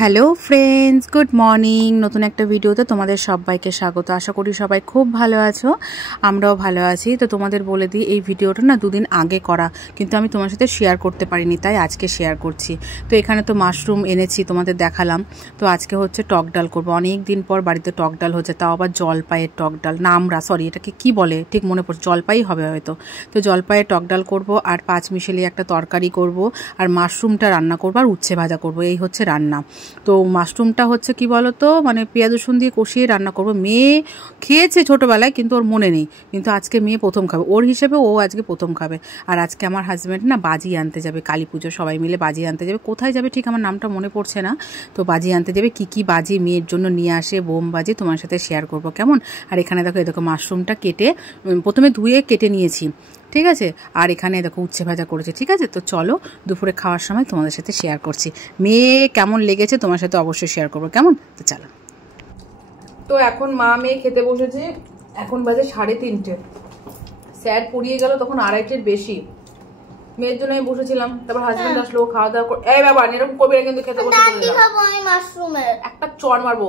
Hello friends, good morning. নতুন একটা ভিডিওতে তোমাদের সবাইকে স্বাগত। আশা করি সবাই খুব ভালো আছো, আমরাও ভালো আছি। তো তোমাদের বলে দিই, এই ভিডিওটা না দুদিন আগে করা, কিন্তু আমি তোমার সাথে শেয়ার করতে পারিনি, তাই আজকে শেয়ার করছি। তো এখানে তো মাশরুম এনেছি, তোমাদের দেখালাম। তো আজকে হচ্ছে টক ডাল করবো। অনেক দিন পর বাড়িতে টক ডাল হচ্ছে, তাও আবার জলপাইয়ের টক ডাল না, আমরা সরি এটাকে কি বলে ঠিক মনে পড়ছে, জলপাই হবে হয়তো। তো জলপাইয়ের টক ডাল করবো, আর 5 মিশালি একটা তরকারি করব, আর মাশরুমটা রান্না করবো, আর উচ্ছে ভাজা করবো। এই হচ্ছে রান্না। তো মাশরুমটা হচ্ছে কি বলতো, মানে পেঁয়াজ রসুন দিয়ে কষিয়ে রান্না করবো। মেয়ে খেয়েছে ছোটোবেলায়, কিন্তু ওর মনে নেই, কিন্তু আজকে মেয়ে প্রথম খাবে, ওর হিসেবে ও আজকে প্রথম খাবে। আর আজকে আমার হাজব্যান্ড না বাজি আনতে যাবে, কালী পুজো সবাই মিলে বাজি আনতে যাবে। কোথায় যাবে ঠিক আমার নামটা মনে পড়ছে না। তো বাজি আনতে যাবে, কি বাজি মেয়ের জন্য নিয়ে আসে, বোম বাজি তোমার সাথে শেয়ার করবো কেমন। আর এখানে দেখো মাশরুমটা কেটে প্রথমে ধুয়ে কেটে নিয়েছি, ঠিক আছে। আর এখানে দেখো উচ্ছে ভাজা করেছে, ঠিক আছে। তো চলো দুপুরে খাওয়ার সময় তোমাদের সাথে শেয়ার করছি। মেয়ে কেমন লেগেছে তোমার সাথে অবশ্যই শেয়ার করবো কেমন। তো চলো। তো এখন মা মেয়ে খেতে বসেছে, এখন বাজে 3:30। স্যার পড়িয়ে গেল তখন 2:30-এর বেশি। মেয়ের জন্য আমি বসেছিলাম, তারপর হাজবেন্ড আসলো, খাওয়া দাওয়া করে। এই বাবা এরকম করবি না কিন্তু, খেতে বসে একটা চড় মারবো।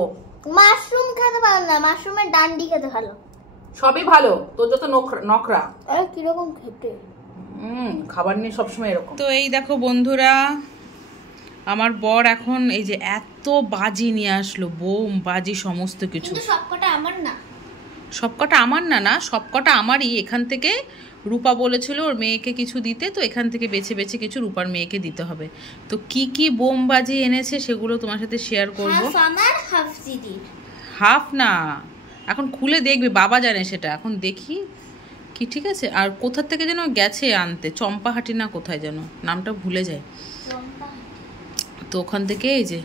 মাশরুম খেতে ভালো না, মাশরুমের ডান্ডি খেতে ভালো। সবই ভালো, তোর যত নখরা। কিরকম খেতে খাবার নিয়ে সবসময় এরকম। তো এই দেখো বন্ধুরা, আমার বর এখন এই যে এত বাজি নিয়ে আসলো, বোম বাজি সমস্ত কিছু। সবকটা আমার না, সবকটা আমার না, সবকটা আমারই। এখান থেকে রূপা বলেছিল ওর মেয়েকে কিছু দিতে, তো এখান থেকে বেছে বেছে কিছু রূপার মেয়েকে দিতে হবে। তো কি বোম বাজি এনেছে সেগুলো তোমার সাথে শেয়ার করবো। হাফ না, এখন খুলে দেখবে, বাবা জানে সেটা, এখন দেখি কি, ঠিক আছে। আর কোথা থেকে যেন গেছে আনতে, চম্পাহাটি না কোথায় যেন, নামটা ভুলে যায়। তো ওখান থেকে এই যে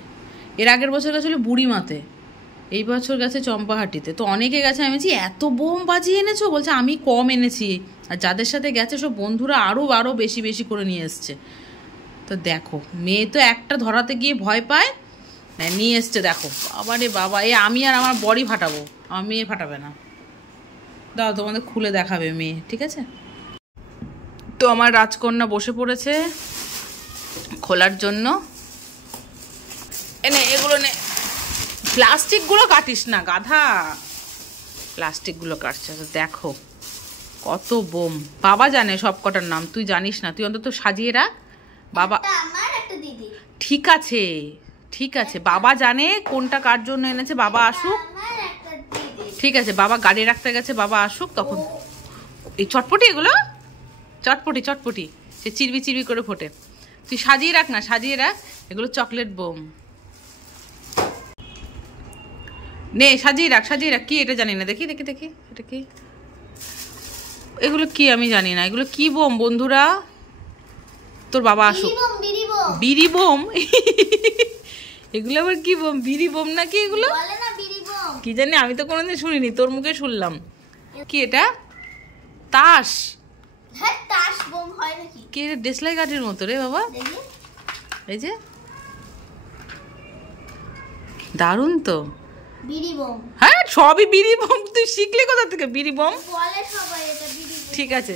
এর আগের বছর গেছিলো বুড়িমাতে, এই বছর গেছে চম্পাহাটিতে। তো অনেকে গেছে, আমি বলছি এত বোম বাজিয়ে এনেছো, বলছে আমি কম এনেছি, আর যাদের সাথে গেছে সব বন্ধুরা আরও বেশি বেশি করে নিয়ে এসছে। তো দেখো মেয়ে তো একটা ধরাতে গিয়ে ভয় পায়, নিয়ে এসছে দেখো। বাবা রে বাবা, আমি আর আমার বরই ফাটাবো, আমার মেয়ে ফাটাবে না। দাও তোমাদের খুলে দেখাবে মেয়ে, ঠিক আছে। তো আমার রাজকন্যা বসে পড়েছে খোলার জন্য। এনে এগুলো নে, প্লাস্টিকগুলো কাটিস না গাধা, প্লাস্টিকগুলো কাটছে। দেখো কত বোম, বাবা জানে সব কটার নাম, তুই জানিস না, তুই অন্তত সাজিয়ে রাখ। বাবা ঠিক আছে, ঠিক আছে, বাবা জানে কোনটা কার জন্য এনেছে, বাবা আসুক, ঠিক আছে। বাবা গাড়ি রাখতে গেছে, বাবা আসুক তখন। এই চটপটি, এগুলো চটপটি সে চিরবি করে ফোটে। তুই সাজিয়ে রাখ না, সাজিয়ে রাখ, এগুলো চকলেট বোম। নে সাজিয়ে রাখ কি এটা জানি না, দেখি এটা কি, এগুলো কি আমি জানি না, এগুলো কি বোম বন্ধুরা। তোর বাবা আসুক। বিড়ি বোম এগুলো আবার কি বোম, বিড়ি বোম নাকি এগুলো, কি জানি, আমি তো কোনোদিন শুনিনি, তোর মুখে শুনলাম। কি এটা, তাস? কি এটা, দেশলাই কাঠির মতো রে বাবা। এই যে দারুণ তো, হ্যাঁ সবই বিড়ি বোম। তুই শিখলি কোথা থেকে বিড়ি বোম? ঠিক আছে,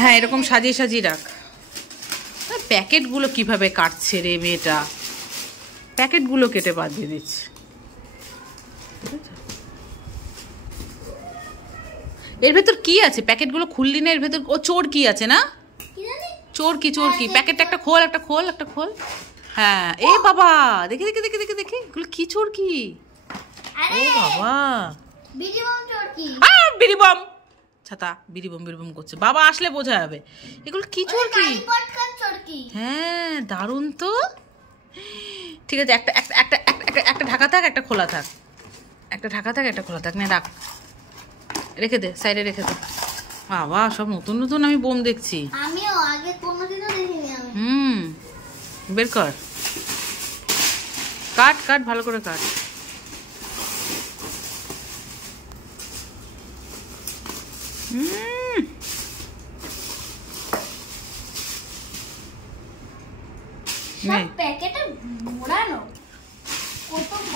হ্যাঁ এরকম সাজিয়ে রাখ। প্যাকেটগুলো কিভাবে কাটছে রে মেয়েটা, প্যাকেটগুলো কেটে বাদ দিয়ে দিচ্ছে। এর ভেতর কি আছে, প্যাকেটগুলো খুললি না, এর ভেতর ও চোর কি আছে না, চোর কি প্যাকেটটা একটা খোল। হ্যাঁ এ বাবা, দেখি এগুলো কি চোর কি, ও বাবা বিড়ি বোম, ছাতা বিড়ি বোম করছে, বাবা আসলে বোঝা যাবে এগুলো কি চোর কি। হ্যাঁ দারুণ তো, ঠিক আছে। একটা ঢাকা থাক, একটা খোলা থাক, একটা খোলা থাক, নে রাখ, রেখে দে, সাইডে রেখে দে। বাবা সব নতুন আমি বোম দেখছি, আমিও আগে কোনোদিনও দেখিনি আমি। বের কর, কাট ভালো করে কাট।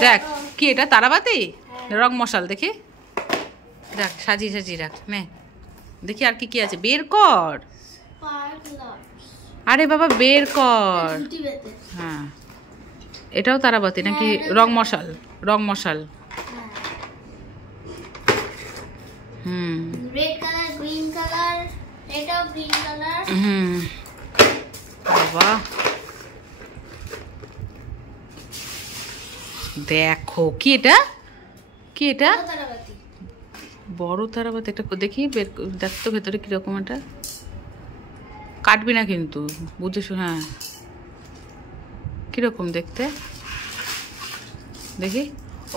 দেখ কি এটা, তারাবাতি রং মশাল, দেখি রাখ, সাজিয়ে রাখ। নে দেখি আর কি আছে, বের কর। আরে বাবা বের কর। ঝুটি বেঁধে। হ্যাঁ, এটাও তারাবাতি নাকি রং মশাল? রং মশাল। রেড কালার, গ্রিন কালার, এটাও গ্রিন কালার। বাবা দেখো কি এটা, কি এটা? তারাবাতি। বড় তারাবাতি। এটা দেখি বের দেখ তো ভেতরে কিরকম। এটা কাটবি না কিন্তু, বুঝেছো? হ্যাঁ, কিরকম দেখতে দেখি।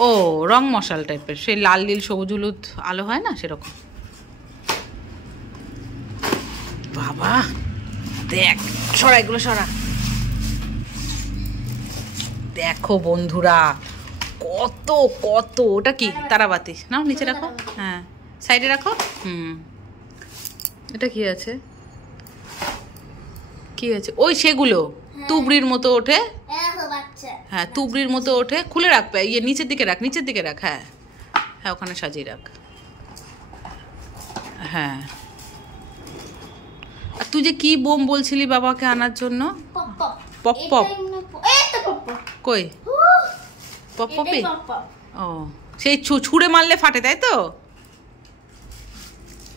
ও রং মশাল টাইপের, সেই লাল নীল সবুজ হলুদ আলো হয় না সেরকম। বাবা দেখ, সরা এগুলো সরা। দেখো বন্ধুরা কত কত। ওটা কি? তারাবাতি। নাও নিচে রাখো। হ্যাঁ, সাইডে রাখো। এটা কি আছে? কি আছে? ওই সেগুলো তুবড়ির মতো ওঠে। হ্যাঁ, তুবড়ির মতো ওঠে। খুলে রাখবে, ইয়ে নিচের দিকে রাখ, নিচের দিকে রাখ। হ্যাঁ হ্যাঁ, ওখানে সাজিয়ে রাখ। হ্যাঁ, আর তুই যে কি বোম বলছিলি বাবাকে আনার জন্য? Pop pop. কই পপ পপি? ও সেই ছুঁড়ে মারলে ফাটে, তাই তো?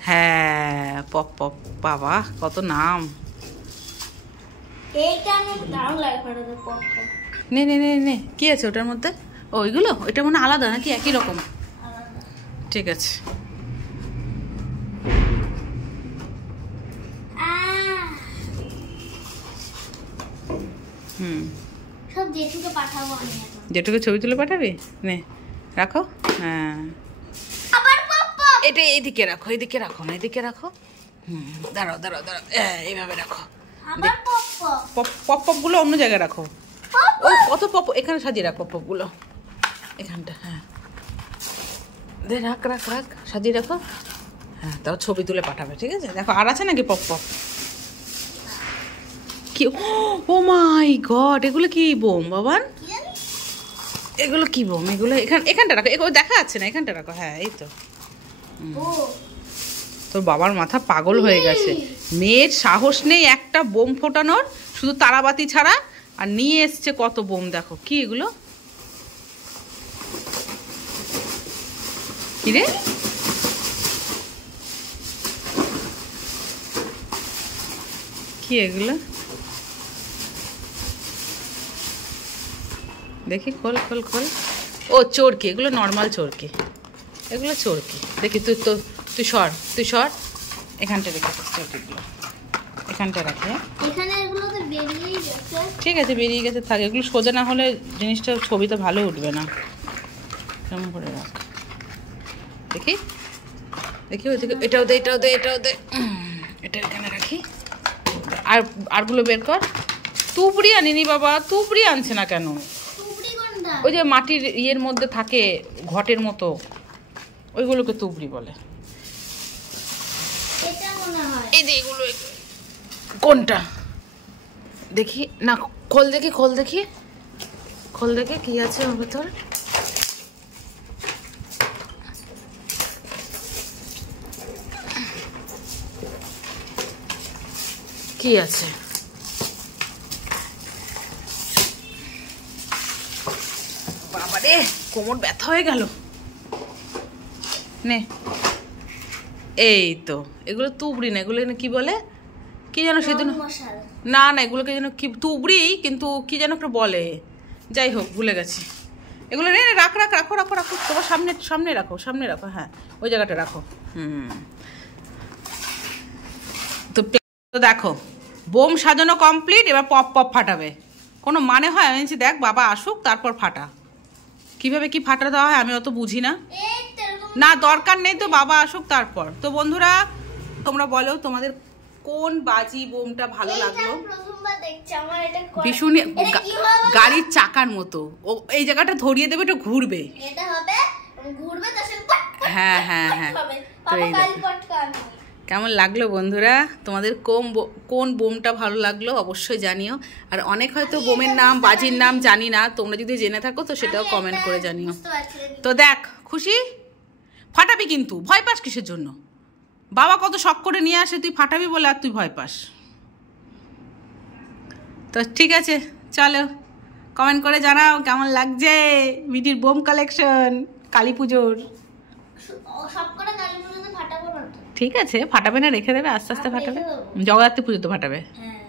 হ্যাঁ, পপ পপ। বাবা কত নাম। নে নে নে নে, কি আছে ওটার মধ্যে? ও ওইগুলো, ওইটা মনে আলাদা নাকি একই রকম? ঠিক আছে। সব জেঠুকে পাঠাবো আমি এখন। জেঠুকে ছবি তুলে পাঠাবি? নে রাখো। হ্যাঁ, আবার পপ। এটা এইদিকে রাখো, এইদিকে রাখো না, এদিকে রাখো। দাঁড়াও দাঁড়াও দাঁড়াও, এইভাবে রাখো। আবার পপ। পপ পপ গুলো অন্য জায়গায় রাখো। ও কত পপ, এখানে সাজিয়ে রাখ পপ পপ গুলো, এখানটা। হ্যাঁ দে, রাখ রাখ রাখ, সাজিয়ে রাখো। হ্যাঁ, তাও ছবি তুলে পাঠাবে, ঠিক আছে? দেখো আর আছে নাকি পপ পপ? কি? ও মাই গড, এগুলো কি বোম বাবান? এগুলো কি বোম? এগুলো এখানটা রাখো, এগুলো দেখা যাচ্ছে না, এখানটা রাখো। হ্যাঁ এই তো। তোর বাবার মাথা পাগল হয়ে গেছে। মেয়ের সাহস নেই একটা বোম ফোটানোর, শুধু তারাবাতি ছাড়া, আর নিয়ে এসছে কত বোম। দেখো কি এগুলো, কি রে? কি এগুলো দেখি, খোল খোল খোল। ও চোরকি, এগুলো নর্মাল চোরকি, এগুলো চোরকি। দেখি তুই তো, তুই সর, তুই সর। এখানটা রেখে চোরকিগুলো এখানটা রাখে। ঠিক আছে, বেরিয়ে গেছে, থাকে। এগুলো সোজা না হলে জিনিসটা, ছবিটা ভালো উঠবে না। কেমন করে রাখ, দেখি দেখি। ওইদিকে এটাও দে, এটাও দে, এটাও দে। এটা এখানে রাখি। আরগুলো বের কর। তুবড়ি আনিনি বাবা, তুবড়ি আনছে না কেন? ওই যে মাটির ইয়ের মধ্যে থাকে, ঘটের মতো, ওইগুলোকে তুবড়ি বলে। এই যে এগুলো, কোনটা দেখি না, খোল দেখি, খোল দেখি, খোল দেখি কি আছে ওর ভেতর। কি আছে? বাবারে কোমর ব্যথা হয়ে গেল। নে, এই তো। এগুলো তুবড়ি না, এগুলো কি বলে কি যেন সেদিন? না না, এগুলোকে যেন কি তুবড়ি, কিন্তু কি যেন একটা বলে। যাই হোক, ভুলে গেছি। এগুলো নে, রাখ রাখ, রাখো রাখো রাখো, তোমার সামনে সামনে রাখো, সামনে রাখো। হ্যাঁ, ওই জায়গাটা রাখো। তো দেখো, বোম সাজানো কমপ্লিট। এবার পপ পপ ফাটাবে। কোনো মানে হয়? আমি বলছি দেখ বাবা আসুক তারপর ফাটা। কিভাবে কি ফাটা দেওয়া হয় আমি অত বুঝি না। না দরকার নেই তো, বাবা আসুক তারপর। তো বন্ধুরা তোমরা বলো তোমাদের কোন বাজি বোমটা ভালো লাগলো? ভীষণ গাড়ির চাকার মতো। ও এই জায়গাটা ধরিয়ে দেবে, একটু ঘুরবে। হ্যাঁ হ্যাঁ হ্যাঁ। তো এই কেমন লাগলো বন্ধুরা? তোমাদের কোন বোমটা ভালো লাগলো অবশ্যই জানিও। আর অনেক হয়তো বোমের নাম, বাজির নাম জানি না, তোমরা যদি জেনে থাকো তো সেটাও কমেন্ট করে জানিও। তো দেখ, খুশি? ফাটাবি কিন্তু, ভয় পাস কিসের জন্য? বাবা কত শখ করে নিয়ে আসে, তুই ফাটাবি বলে আর তুই ভয় পাস? তো ঠিক আছে, চলো কমেন্ট করে জানাও কেমন লাগছে মিটির বোম কালেকশন কালী পুজোর। সব করে কালী পুজোতে ফাটাবো না তো। ঠিক আছে, ফাটাবে না, রেখে দেবে, আস্তে আস্তে ফাটাবে। রেখে দেবো। জগদ্ধাত্রী পুজো তো ফাটাবে। হ্যাঁ